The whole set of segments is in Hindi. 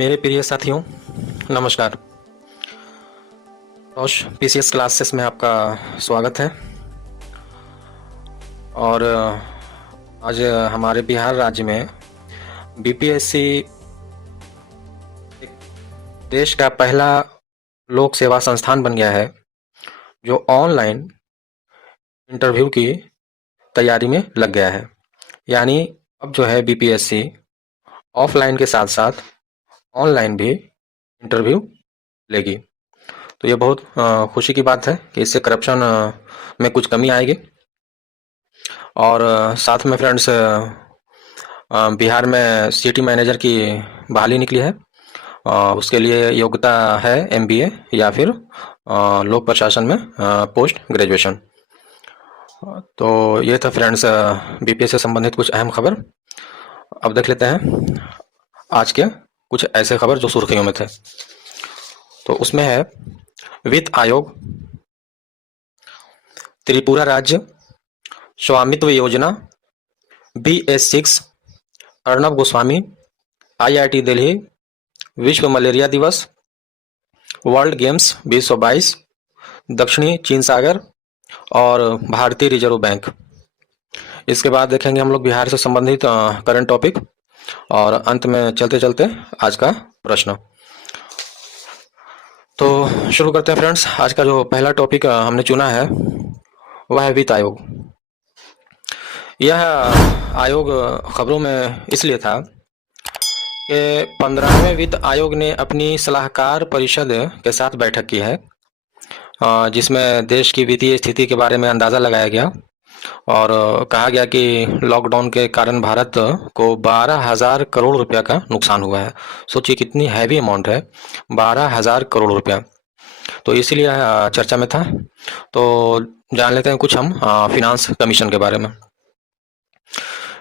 मेरे प्रिय साथियों, नमस्कार। रोश पीसीएस क्लासेस में आपका स्वागत है। और आज हमारे बिहार राज्य में बीपीएससी एक देश का पहला लोक सेवा संस्थान बन गया है जो ऑनलाइन इंटरव्यू की तैयारी में लग गया है। यानी अब जो है बीपीएससी ऑफलाइन के साथ साथ ऑनलाइन भी इंटरव्यू लेगी। तो ये बहुत खुशी की बात है कि इससे करप्शन में कुछ कमी आएगी। और साथ में फ्रेंड्स, बिहार में सिटी मैनेजर की बहाली निकली है। उसके लिए योग्यता है एमबीए या फिर लोक प्रशासन में पोस्ट ग्रेजुएशन। तो ये था फ्रेंड्स बीपीएस से संबंधित कुछ अहम खबर। अब देख लेते हैं आज के कुछ ऐसे खबर जो सुर्खियों में थे। तो उसमें है वित्त आयोग, त्रिपुरा राज्य स्वामित्व योजना, BS6, अर्नब गोस्वामी, IIT दिल्ली, विश्व मलेरिया दिवस, वर्ल्ड गेम्स 2022, दक्षिणी चीन सागर और भारतीय रिजर्व बैंक। इसके बाद देखेंगे हम लोग बिहार से संबंधित करंट टॉपिक और अंत में चलते चलते आज का प्रश्न। तो शुरू करते हैं फ्रेंड्स। आज का जो पहला टॉपिक हमने चुना है वह है वित्त आयोग। यह आयोग खबरों में इसलिए था कि 15वें वित्त आयोग ने अपनी सलाहकार परिषद के साथ बैठक की है, जिसमें देश की वित्तीय स्थिति के बारे में अंदाज़ा लगाया गया और कहा गया कि लॉकडाउन के कारण भारत को 12,000 करोड़ रुपया का नुकसान हुआ है। सोचिए कितनी हैवी अमाउंट है, 12,000 करोड़ रुपया। तो इसीलिए चर्चा में था। तो जान लेते हैं कुछ हम फिनांस कमीशन के बारे में।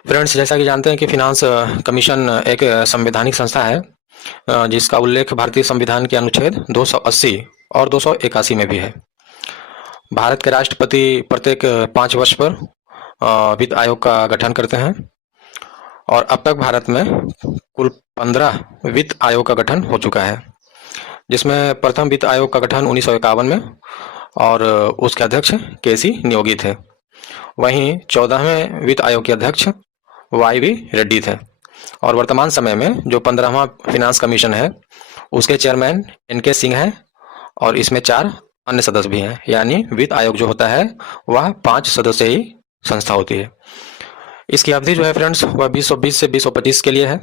फ्रेंड्स, जैसा कि जानते हैं कि फिनांस कमीशन एक संवैधानिक संस्था है जिसका उल्लेख भारतीय संविधान के अनुच्छेद 280 और 281 में भी है। भारत के राष्ट्रपति प्रत्येक 5 वर्ष पर वित्त आयोग का गठन करते हैं और अब तक भारत में कुल 15 वित्त आयोग का गठन हो चुका है, जिसमें प्रथम वित्त आयोग का गठन 1951 में और उसके अध्यक्ष केसी नियोगी थे। वहीं 14वें वित्त आयोग के अध्यक्ष YV रेड्डी थे और वर्तमान समय में जो 15वां फिनांस कमीशन है उसके चेयरमैन NK सिंह हैं और इसमें 4 अन्य सदस्य भी हैं। यानी वित्त आयोग जो होता है वह 5 सदस्य ही संस्था होती है। इसकी अवधि जो है फ्रेंड्स वह 2020 से 2025 के लिए है।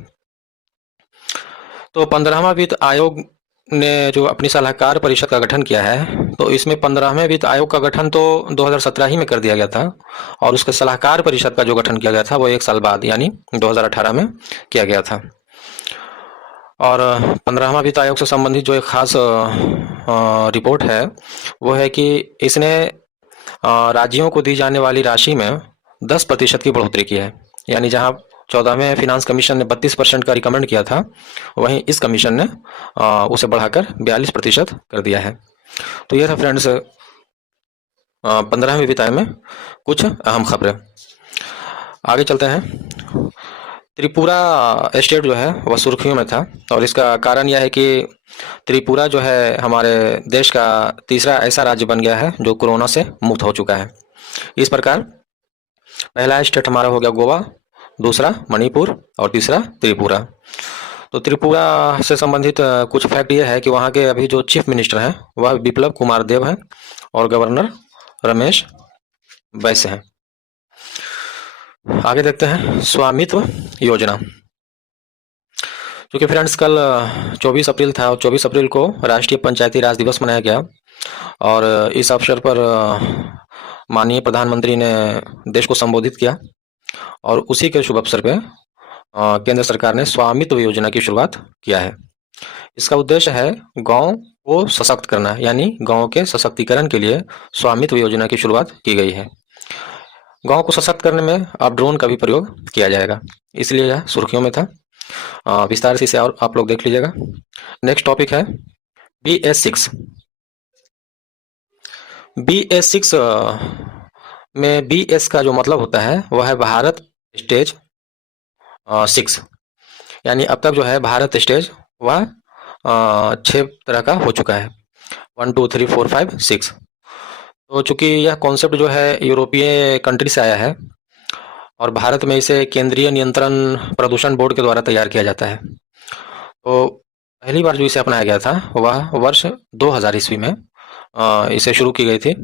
तो 15वां वित्त आयोग ने जो अपनी सलाहकार परिषद का गठन किया है, तो इसमें 15वें वित्त आयोग का गठन तो 2017 ही में कर दिया गया था और उसके सलाहकार परिषद का जो गठन किया गया था वो 1 साल बाद यानी 2018 में किया गया था। और 15वां वित्त आयोग से संबंधित जो एक खास रिपोर्ट है वो है कि इसने राज्यों को दी जाने वाली राशि में 10% की बढ़ोतरी की है। यानी जहां 14वें फिनांस कमीशन ने 32% का रिकमेंड किया था, वहीं इस कमीशन ने उसे बढ़ाकर 42% कर दिया है। तो ये था फ्रेंड्स 15वें वित्त आयोग में कुछ अहम खबरें। आगे चलते हैं। त्रिपुरा स्टेट जो है वह सुर्खियों में था और इसका कारण यह है कि त्रिपुरा जो है हमारे देश का तीसरा ऐसा राज्य बन गया है जो कोरोना से मुक्त हो चुका है। इस प्रकार पहला स्टेट हमारा हो गया गोवा, दूसरा मणिपुर और तीसरा त्रिपुरा। तो त्रिपुरा से संबंधित कुछ फैक्ट ये है कि वहाँ के अभी जो चीफ मिनिस्टर हैं वह बिप्लब कुमार देब हैं और गवर्नर रमेश बैस हैं। आगे देखते हैं स्वामित्व योजना। क्योंकि फ्रेंड्स कल 24 अप्रैल था और 24 अप्रैल को राष्ट्रीय पंचायती राज दिवस मनाया गया और इस अवसर पर माननीय प्रधानमंत्री ने देश को संबोधित किया और उसी के शुभ अवसर पे केंद्र सरकार ने स्वामित्व योजना की शुरुआत किया है। इसका उद्देश्य है गांव को सशक्त करना, यानी गांव के सशक्तिकरण के लिए स्वामित्व योजना की शुरुआत की गई है। गांव को सशक्त करने में अब ड्रोन का भी प्रयोग किया जाएगा, इसलिए यह सुर्खियों में था। विस्तार से इसे और आप लोग देख लीजिएगा। नेक्स्ट टॉपिक है BS6। BS6 में BS का जो मतलब होता है वह है भारत स्टेज 6। यानी अब तक जो है भारत स्टेज वह 6 तरह का हो चुका है, 1 2 3 4 5 6। तो चूंकि यह कॉन्सेप्ट जो है यूरोपीय कंट्री से आया है और भारत में इसे केंद्रीय नियंत्रण प्रदूषण बोर्ड के द्वारा तैयार किया जाता है। तो पहली बार जो इसे अपनाया गया था वह वर्ष 2000 ईस्वी में इसे शुरू की गई थी।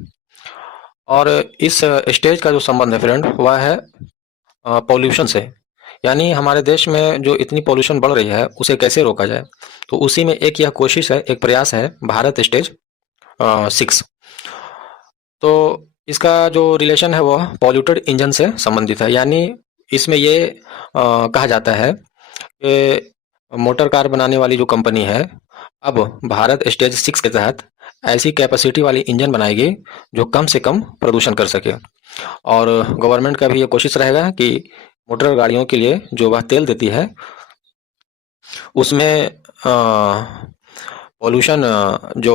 और इस स्टेज का जो संबंध है फ्रेंड वह है पॉल्यूशन से, यानी हमारे देश में जो इतनी पॉल्यूशन बढ़ रही है उसे कैसे रोका जाए। तो उसी में एक यह कोशिश है, एक प्रयास है भारत स्टेज 6। तो इसका जो रिलेशन है वो पॉल्यूटेड इंजन से संबंधित है, यानी इसमें ये कहा जाता है कि मोटर कार बनाने वाली जो कंपनी है अब भारत स्टेज 6 के तहत ऐसी कैपेसिटी वाली इंजन बनाएगी जो कम से कम प्रदूषण कर सके। और गवर्नमेंट का भी ये कोशिश रहेगा कि मोटर गाड़ियों के लिए जो वह तेल देती है उसमें पॉल्यूशन जो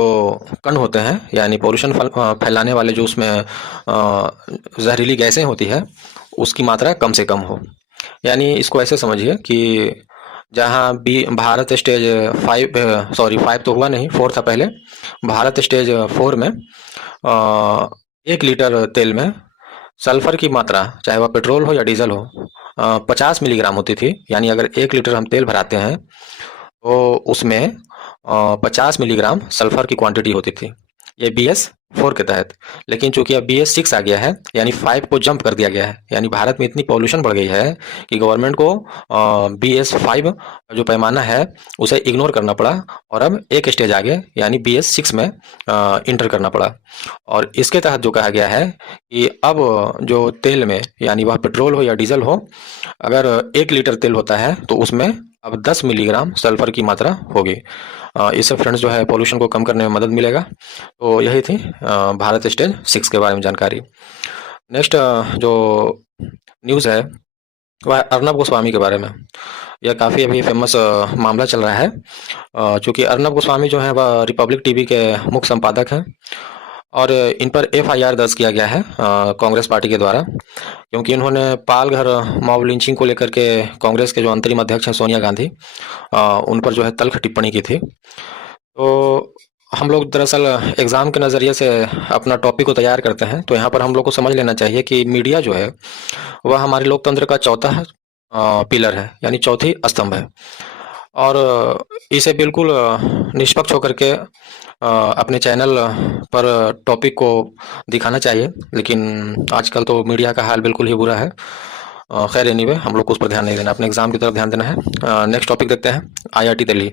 कण होते हैं, यानी पॉल्यूशन फैलाने वाले जो उसमें जहरीली गैसें होती है उसकी मात्रा कम से कम हो। यानी इसको ऐसे समझिए कि जहाँ बी भारत स्टेज 5 तो हुआ नहीं, 4 था पहले। भारत स्टेज 4 में 1 लीटर तेल में सल्फर की मात्रा, चाहे वह पेट्रोल हो या डीजल हो, 50 मिलीग्राम होती थी। यानी अगर 1 लीटर हम तेल भराते हैं तो उसमें 50 मिलीग्राम सल्फर की क्वांटिटी होती थी, ये BS4 के तहत। लेकिन चूंकि अब BS6 आ गया है, यानी 5 को जंप कर दिया गया है, यानी भारत में इतनी पॉल्यूशन बढ़ गई है कि गवर्नमेंट को BS5 जो पैमाना है उसे इग्नोर करना पड़ा और अब एक स्टेज आगे यानी BS6 में इंटर करना पड़ा। और इसके तहत जो कहा गया है कि अब जो तेल में, यानी वह पेट्रोल हो या डीजल हो, अगर 1 लीटर तेल होता है तो उसमें अब 10 मिलीग्राम सल्फर की मात्रा होगी। इससे फ्रेंड्स जो है पॉल्यूशन को कम करने में मदद मिलेगा। तो यही थी भारत स्टेज 6 के बारे में जानकारी। नेक्स्ट जो न्यूज़ है वह अर्नब गोस्वामी के बारे में। यह काफ़ी अभी फेमस मामला चल रहा है, चूँकि अर्नब गोस्वामी जो है वह रिपब्लिक टीवी के मुख्य संपादक हैं और इन पर FIR दर्ज किया गया है कांग्रेस पार्टी के द्वारा, क्योंकि इन्होंने पालघर मॉब लिंचिंग को लेकर के कांग्रेस के जो अंतरिम अध्यक्ष हैं सोनिया गांधी, उन पर जो है तल्ख टिप्पणी की थी। तो हम लोग दरअसल एग्ज़ाम के नज़रिए से अपना टॉपिक को तैयार करते हैं, तो यहाँ पर हम लोग को समझ लेना चाहिए कि मीडिया जो है वह हमारे लोकतंत्र का चौथा पिलर है, यानी चौथी स्तंभ है। और इसे बिल्कुल निष्पक्ष होकर के अपने चैनल पर टॉपिक को दिखाना चाहिए, लेकिन आजकल तो मीडिया का हाल बिल्कुल ही बुरा है। खैर एनीवे, हम लोग को उस पर ध्यान नहीं देना, अपने एग्जाम की तरफ ध्यान देना है। नेक्स्ट टॉपिक देखते हैं, IIT दिल्ली।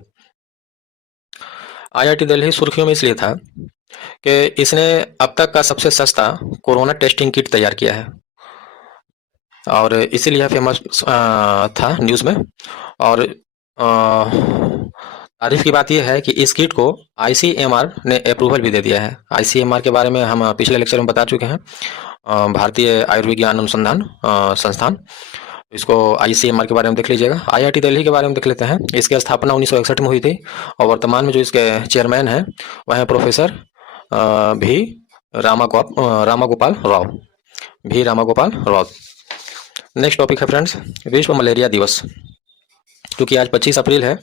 IIT दिल्ली सुर्खियों में इसलिए था कि इसने अब तक का सबसे सस्ता कोरोना टेस्टिंग किट तैयार किया है और इसीलिए यह फेमस था न्यूज़ में। और तारीफ की बात यह है कि इस किट को ICMR ने अप्रूवल भी दे दिया है। ICMR के बारे में हम पिछले लेक्चर में बता चुके हैं, भारतीय आयुर्विज्ञान अनुसंधान संस्थान। इसको ICMR के बारे में देख लीजिएगा। IIT दिल्ली के बारे में देख लेते हैं। इसकी स्थापना 1961 में हुई थी और वर्तमान में जो इसके चेयरमैन हैं वह हैं प्रोफेसर भी रामागोपाल राव। नेक्स्ट टॉपिक है फ्रेंड्स, विश्व मलेरिया दिवस। क्योंकि आज 25 अप्रैल है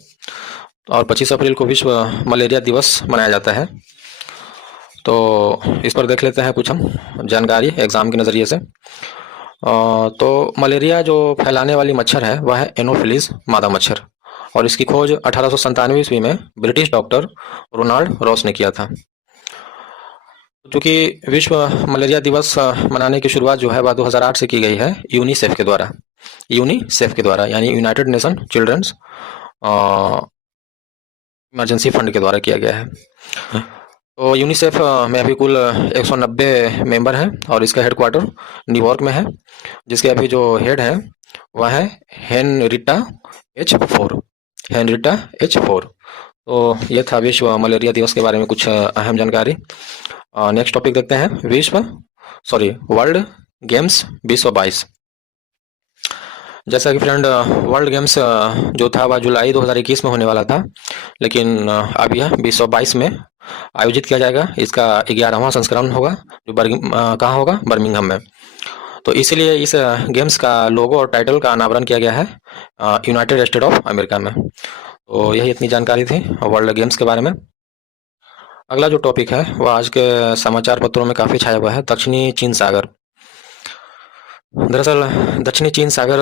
और 25 अप्रैल को विश्व मलेरिया दिवस मनाया जाता है, तो इस पर देख लेते हैं कुछ हम जानकारी एग्ज़ाम के नज़रिए से। तो मलेरिया जो फैलाने वाली मच्छर है वह है एनोफिलीज मादा मच्छर, और इसकी खोज 1897 ईस्वी में ब्रिटिश डॉक्टर रोनाल्ड रॉस ने किया था। क्योंकि विश्व मलेरिया दिवस मनाने की शुरुआत जो है वह 2008 से की गई है यूनिसेफ के द्वारा, यानी United Nation Children's Emergency Fund के द्वारा किया गया है। तो यूनिसेफ में अभी कुल 190 मेंबर हैं और इसका हेडक्वार्टर न्यूयॉर्क में है, जिसके अभी जो हेड है वह है हेनरिटा H4। तो ये था विश्व मलेरिया दिवस के बारे में कुछ अहम जानकारी। नेक्स्ट टॉपिक देखते हैं, वर्ल्ड गेम्स 2022। जैसा कि फ्रेंड वर्ल्ड गेम्स जो था वह जुलाई 2021 में होने वाला था, लेकिन अब यह 2022 में आयोजित किया जाएगा। इसका 11वां संस्करण होगा जो कहाँ होगा, बर्मिंघम में। तो इसीलिए इस गेम्स का लोगो और टाइटल का अनावरण किया गया है यूनाइटेड स्टेट ऑफ अमेरिका में। तो यही इतनी जानकारी थी वर्ल्ड गेम्स के बारे में। अगला जो टॉपिक है वह आज के समाचार पत्रों में काफ़ी छाया हुआ है, दक्षिणी चीन सागर। दरअसल दक्षिणी चीन सागर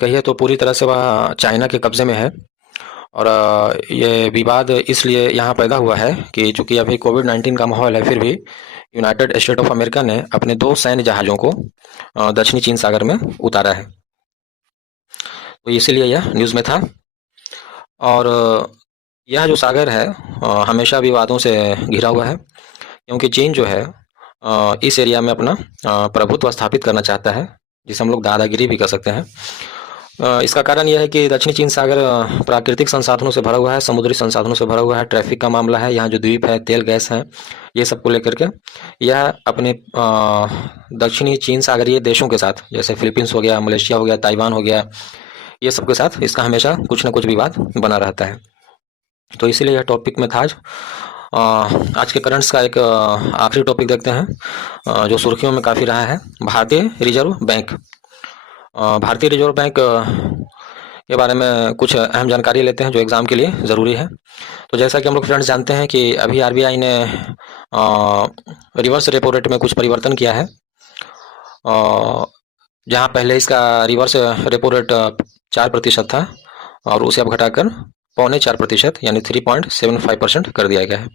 कहिए तो पूरी तरह से वह चाइना के कब्जे में है। और ये विवाद इसलिए यहाँ पैदा हुआ है कि चूंकि अभी कोविड-19 का माहौल है, फिर भी यूनाइटेड स्टेट ऑफ अमेरिका ने अपने 2 सैन्य जहाज़ों को दक्षिणी चीन सागर में उतारा है। तो इसीलिए यह न्यूज़ में था। और यह जो सागर है हमेशा विवादों से घिरा हुआ है, क्योंकि चीन जो है इस एरिया में अपना प्रभुत्व स्थापित करना चाहता है, जिसे हम लोग दादागिरी भी कह सकते हैं। इसका कारण यह है कि दक्षिणी चीन सागर प्राकृतिक संसाधनों से भरा हुआ है, समुद्री संसाधनों से भरा हुआ है, ट्रैफिक का मामला है, यहाँ जो द्वीप है, तेल गैस है, ये सब को लेकर के यह अपने दक्षिणी चीन सागरीय देशों के साथ, जैसे फिलीपींस हो गया, मलेशिया हो गया, ताइवान हो गया, ये सब के साथ इसका हमेशा कुछ न कुछ विवाद बना रहता है। तो इसीलिए यह टॉपिक में था आज। आज के करंट्स का एक आखिरी टॉपिक देखते हैं जो सुर्खियों में काफ़ी रहा है, भारतीय रिजर्व बैंक। भारतीय रिजर्व बैंक के बारे में कुछ अहम जानकारी लेते हैं जो एग्ज़ाम के लिए ज़रूरी है। तो जैसा कि हम लोग फ्रेंड्स जानते हैं कि अभी आरबीआई ने रिवर्स रेपो रेट में कुछ परिवर्तन किया है। जहां पहले इसका रिवर्स रेपो रेट 4% था और उसे अब घटाकर 3.25% यानी 3.75% कर दिया गया है।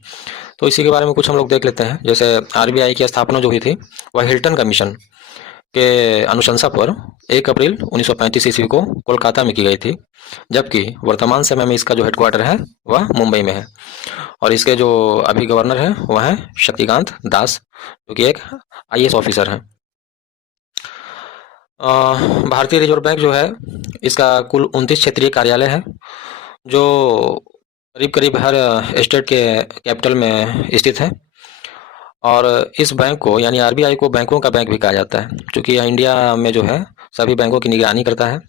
तो इसी के बारे में कुछ हम लोग देख लेते हैं। जैसे आरबीआई की स्थापना जो हुई थी वह हिल्टन कमीशन के अनुशंसा पर 1 अप्रैल 1935 ईस्वी को कोलकाता में की गई थी, जबकि वर्तमान समय में इसका जो हेडक्वार्टर है वह मुंबई में है। और इसके जो अभी गवर्नर हैं वह हैं शक्तिकांत दास, जो कि एक आईएएस ऑफिसर हैं। भारतीय रिजर्व बैंक जो है इसका कुल 29 क्षेत्रीय कार्यालय है, जो करीब करीब हर स्टेट के कैपिटल में स्थित है। और इस बैंक को यानी आरबीआई को बैंकों का बैंक भी कहा जाता है, क्योंकि यह इंडिया में जो है सभी बैंकों की निगरानी करता है,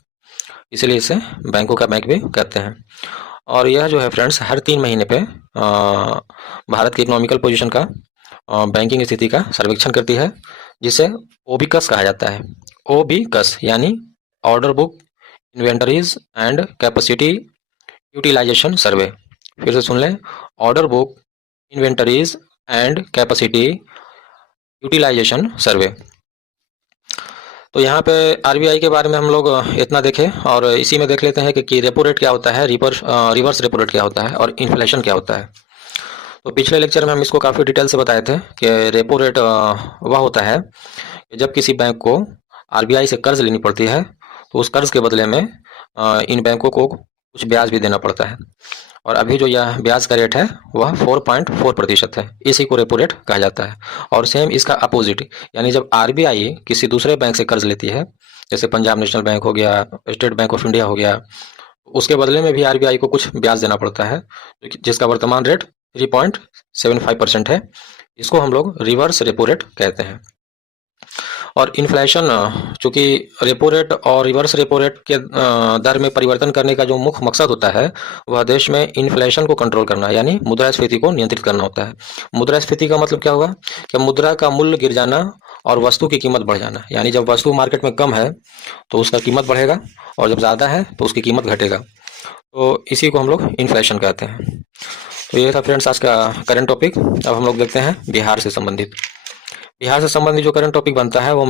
इसीलिए इसे बैंकों का बैंक भी कहते हैं। और यह जो है फ्रेंड्स हर 3 महीने पे भारत की इकोनॉमिकल पोजीशन का, बैंकिंग स्थिति का सर्वेक्षण करती है, जिसे ओबिकस कहा जाता है। ओबिकस यानी order book inventories and capacity utilisation survey. फिर से सुन लें, order book inventories and capacity utilisation survey. तो यहाँ पे आरबीआई के बारे में हम लोग इतना देखें और इसी में देख लेते हैं कि रेपो रेट क्या होता है, रिवर्स रेपो रेट क्या होता है और इन्फ्लेशन क्या होता है। तो पिछले लेक्चर में हम इसको काफ़ी डिटेल से बताए थे कि रेपो रेट वह होता है कि जब किसी बैंक को आरबीआई से कर्ज लेनी पड़ती है तो उस कर्ज के बदले में इन बैंकों को कुछ ब्याज भी देना पड़ता है। और अभी जो यह ब्याज का रेट है वह 4.4% है, इसी को रेपो रेट कहा जाता है। और सेम इसका अपोजिट, यानी जब आरबीआई किसी दूसरे बैंक से कर्ज लेती है, जैसे पंजाब नेशनल बैंक हो गया, स्टेट बैंक ऑफ इंडिया हो गया, उसके बदले में भी आरबीआई को कुछ ब्याज देना पड़ता है, जिसका वर्तमान रेट 3.75% है। इसको हम लोग रिवर्स रेपो रेट कहते हैं। और इन्फ्लेशन, चूंकि रेपो रेट और रिवर्स रेपो रेट के दर में परिवर्तन करने का जो मुख्य मकसद होता है वह देश में इन्फ्लेशन को कंट्रोल करना, यानी मुद्रास्फीति को नियंत्रित करना होता है। मुद्रास्फीति का मतलब क्या होगा कि मुद्रा का मूल्य गिर जाना और वस्तु की कीमत बढ़ जाना, यानी जब वस्तु मार्केट में कम है तो उसका कीमत बढ़ेगा और जब ज़्यादा है तो उसकी कीमत घटेगा। तो इसी को हम लोग इन्फ्लेशन कहते हैं। तो ये था फ्रेंड्स आज का करंट टॉपिक। अब हम लोग देखते हैं बिहार से संबंधित। बिहार से संबंधित जो करंट टॉपिक बनता है वो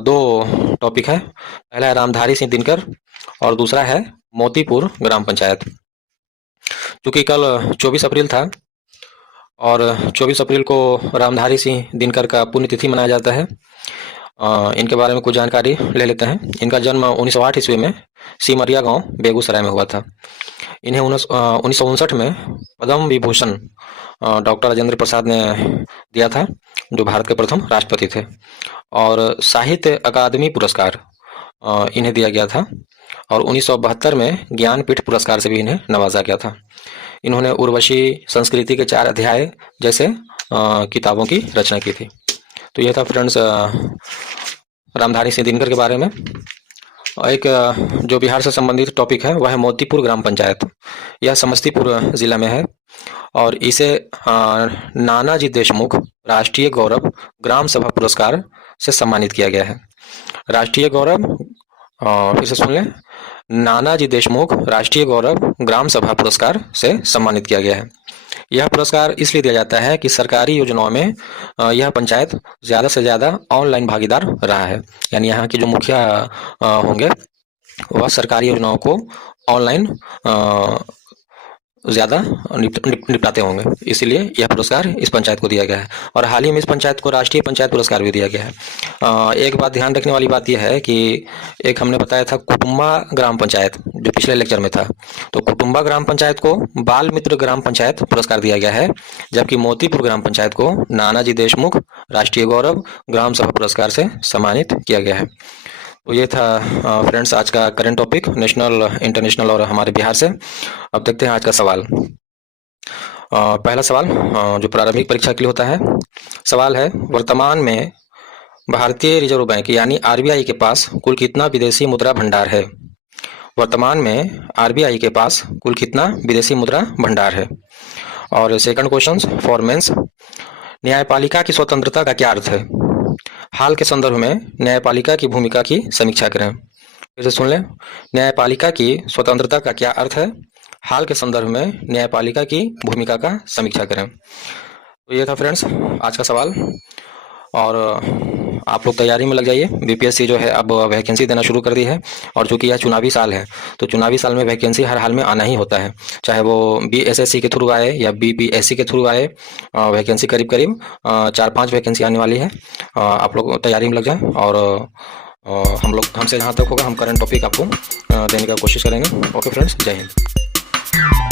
2 टॉपिक है। पहला है रामधारी सिंह दिनकर और दूसरा है मोतीपुर ग्राम पंचायत। क्योंकि कल 24 अप्रैल था और 24 अप्रैल को रामधारी सिंह दिनकर का पुण्यतिथि मनाया जाता है। इनके बारे में कुछ जानकारी ले लेते हैं। इनका जन्म 1908 ईस्वी में सिमरिया गांव बेगूसराय में हुआ था। इन्हें 1959 में पद्म विभूषण डॉक्टर राजेंद्र प्रसाद ने दिया था, जो भारत के प्रथम राष्ट्रपति थे। और साहित्य अकादमी पुरस्कार इन्हें दिया गया था और 1972 में ज्ञानपीठ पुरस्कार से भी इन्हें नवाजा गया था। इन्होंने उर्वशी, संस्कृति के 4 अध्याय जैसे किताबों की रचना की थी। तो यह था फ्रेंड्स रामधारी सिंह दिनकर के बारे में। एक जो बिहार से संबंधित टॉपिक है वह है मोतीपुर ग्राम पंचायत। यह समस्तीपुर जिला में है और इसे नानाजी देशमुख राष्ट्रीय गौरव ग्राम सभा पुरस्कार से सम्मानित किया गया है। राष्ट्रीय गौरव, फिर से सुन लें, नानाजी देशमुख राष्ट्रीय गौरव ग्राम सभा पुरस्कार से सम्मानित किया गया है। यह पुरस्कार इसलिए दिया जाता है कि सरकारी योजनाओं में यह पंचायत ज़्यादा से ज़्यादा ऑनलाइन भागीदार रहा है। यानी यहाँ के जो मुखिया होंगे वह सरकारी योजनाओं को ऑनलाइन ज़्यादा निपटाते होंगे, इसीलिए यह पुरस्कार इस पंचायत को दिया गया है। और हाल ही में इस पंचायत को राष्ट्रीय पंचायत पुरस्कार भी दिया गया है। एक बात ध्यान रखने वाली बात यह है कि एक हमने बताया था कुटुम्बा ग्राम पंचायत, जो पिछले लेक्चर में था, तो कुटुम्बा ग्राम पंचायत को बाल मित्र ग्राम पंचायत पुरस्कार दिया गया है, जबकि मोतीपुर ग्राम पंचायत को नानाजी देशमुख राष्ट्रीय गौरव ग्राम सभा पुरस्कार से सम्मानित किया गया है। तो ये था फ्रेंड्स आज का करंट टॉपिक, नेशनल, इंटरनेशनल और हमारे बिहार से। अब देखते हैं आज का सवाल। पहला सवाल जो प्रारंभिक परीक्षा के लिए होता है, सवाल है वर्तमान में भारतीय रिजर्व बैंक यानी आरबीआई के पास कुल कितना विदेशी मुद्रा भंडार है। वर्तमान में आरबीआई के पास कुल कितना विदेशी मुद्रा भंडार है। और सेकंड क्वेश्चन फॉर मेंस, न्यायपालिका की स्वतंत्रता का क्या अर्थ है। हाल के संदर्भ में न्यायपालिका की भूमिका की समीक्षा करें। फिर से सुन लें, न्यायपालिका की स्वतंत्रता का क्या अर्थ है, हाल के संदर्भ में न्यायपालिका की भूमिका का समीक्षा करें। तो ये था फ्रेंड्स आज का सवाल। और आप लोग तैयारी में लग जाइए। बीपीएससी जो है अब वैकेंसी देना शुरू कर दी है, और चूंकि यह चुनावी साल है तो चुनावी साल में वैकेंसी हर हाल में आना ही होता है, चाहे वो बीएसएससी के थ्रू आए या बीपीएससी के थ्रू आए। वैकेंसी करीब करीब 4-5 वैकेंसी आने वाली है। आप लोग तैयारी में लग जाएं, और हमसे जहाँ तक होगा हम करंट टॉपिक आपको देने का कोशिश करेंगे। ओके फ्रेंड्स, जय हिंद।